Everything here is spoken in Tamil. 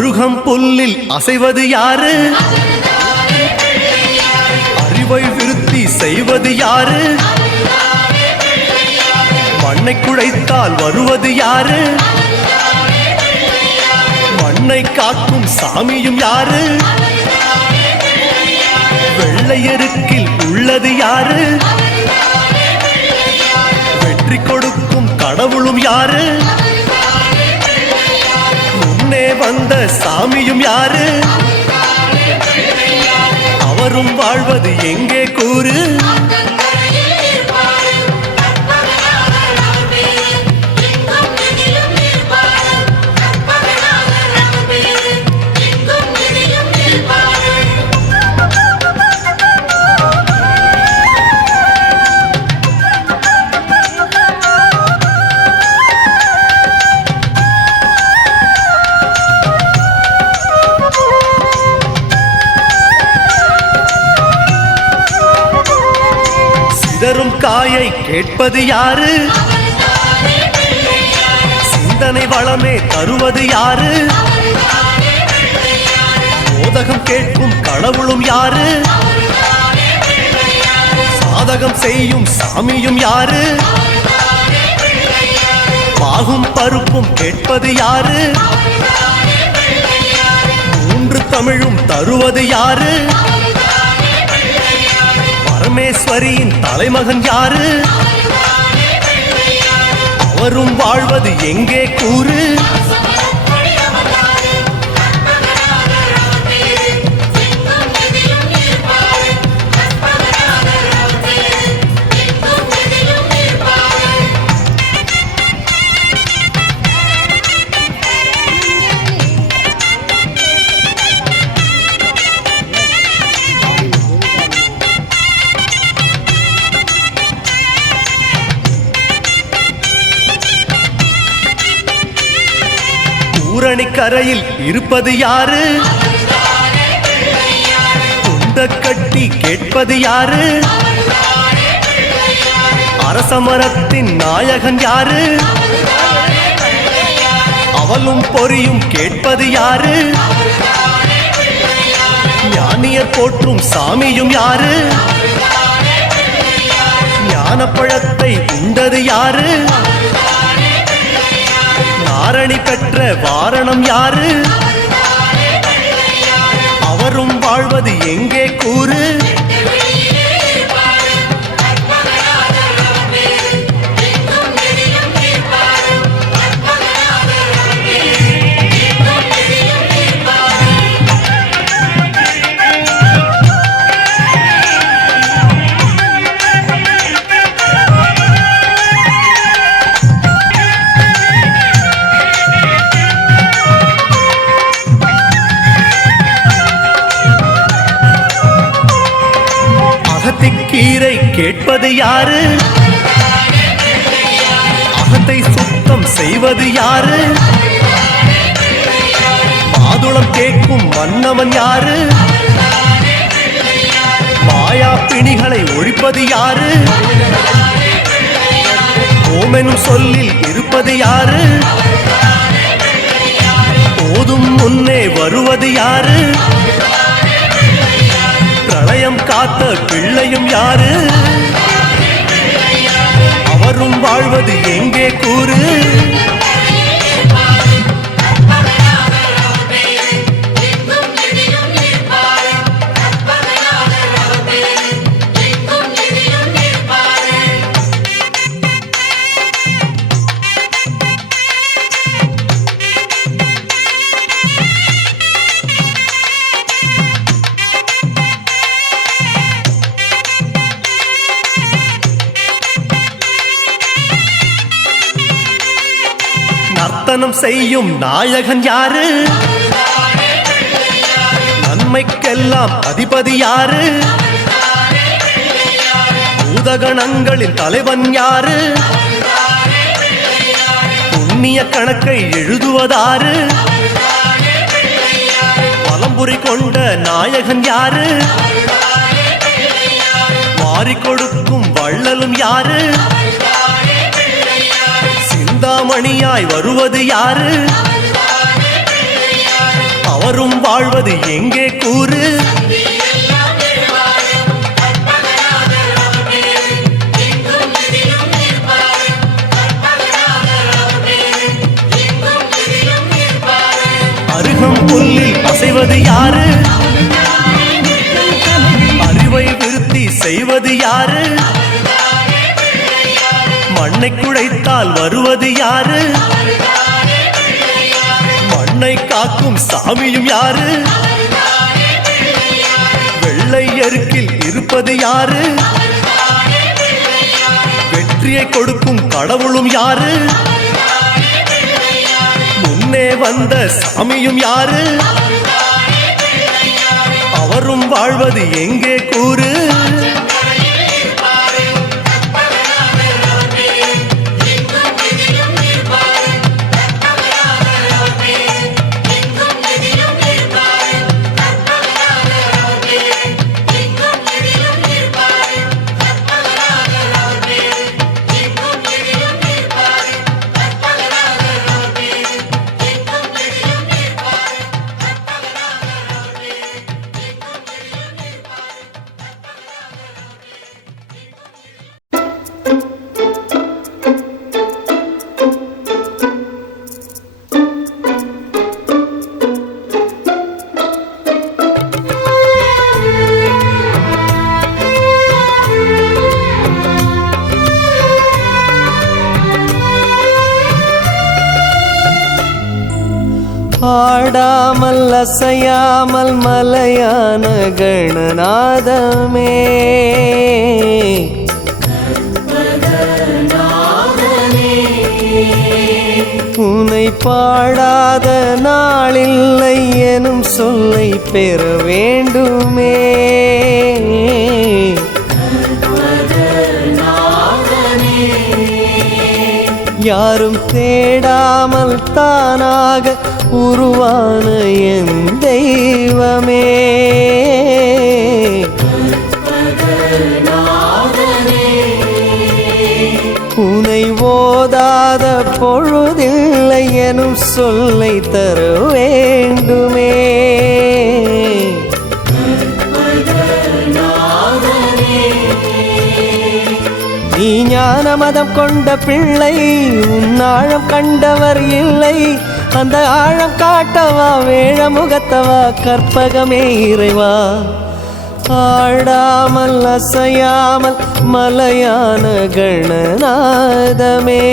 அருகம் புல்லில் அசைவது யாரு? அறிவை விருத்தி செய்வது யாரு? மண்ணை குழைத்தால் வருவது யாரு? மண்ணை காக்கும் சாமியும் யாரு? வெள்ளையருக்கில் உள்ளது யாரு? வெற்றி கொடுக்கும் கடவுளும் யாரு? முன்னே வந்த சாமியும் யாரு? அவரும் வாழ்வது எங்கே கூறு? சிதறும் காயை கேட்பது யாரு? சிந்தனை வளமே தருவது யாரு? மோதகம் கேட்கும் கடவுளும் யாரு? சாதகம் செய்யும் சாமியும் யாரு? பாகும் பருப்பும் கேட்பது யாரு? மூன்று தமிழும் தருவது யாரு? பரமேஸ்வரியின் தலைமகன் யாரு? அவரும் வாழ்வது எங்கே கூறு? ஊரணி கரையில் இருப்பது யாரு? குண்ட கட்டி கேட்பது யாரு? அரசமரத்தின் நாயகன் யாரு? அவளும் பொறியும் கேட்பது யாரு? ஞானியர் போற்றும் சாமியும் யாரு? ஞானப்பழத்தை உண்டது யாரு? நாரணி பெற்ற வாரணம் யாரு? அவரும் வாழ்வது எங்கே கூறு? கீரை கேட்பது யாரு? அகத்தை சுத்தம் செய்வது யாரு? மாதுளம் கேட்கும் மன்னவன் யாரு? மாயா பிணிகளை ஒழிப்பது யாரு? ஓமெனும் சொல்லில் இருப்பது யாரு? போதும் முன்னே வருவது யாரு? பிரளயம் காத்த பிள்ளையும் யாரு? அவரும் வாழ்வது எங்கே கூறு? நர்த்தனம் செய்யும் நாயகன் யாரு? நன்மைக்கெல்லாம் அதிபதி யாரு? பூதகணங்களின் தலைவன் யாரு? புண்ணிய கணக்கை எழுதுவதாரு? பலம்புரி கொண்ட நாயகன் யாரு? வாரி கொடுக்கும் வள்ளலும் யாரு? சிந்தாமணியாய் வருவது யாரு? அவரும் வாழ்வது எங்கே கூறு? அருகம் புல்லில் அசைவது யாரு? அறிவை விருத்தி செய்வது யாரு? மண்ணை குழைத்தால் வருவது யாரு? மண்ணை காக்கும் சாமியும் யாரு? வெள்ளை எருக்கில் இருப்பது யாரு? வெற்றியை கொடுக்கும் கடவுளும் யாரு? முன்னே வந்த சாமியும் யாரு? அவரும் வாழ்வது எங்கே கூறு? ஆடாமல் அசையாமல் மலையான கணநாதமே உன்னை பாடாத நாளில்லை எனும் சொல்லை பெற வேண்டுமே. யாரும் தேடாமல் தானாக உருவான என் தெய்வமே, உனை ஓதாத பொழுதில்லை எனும் சொல்லை தர வேண்டுமே. நீ ஞான மதம் கொண்ட பிள்ளை, உன்னாழம் கண்டவர் இல்லை. அந்த ஆழம் காட்டவா வேழமுகத்தவா கற்பகமே இறைவா. ஆடாமல் அசையாமல் மலையான கணநாதமே.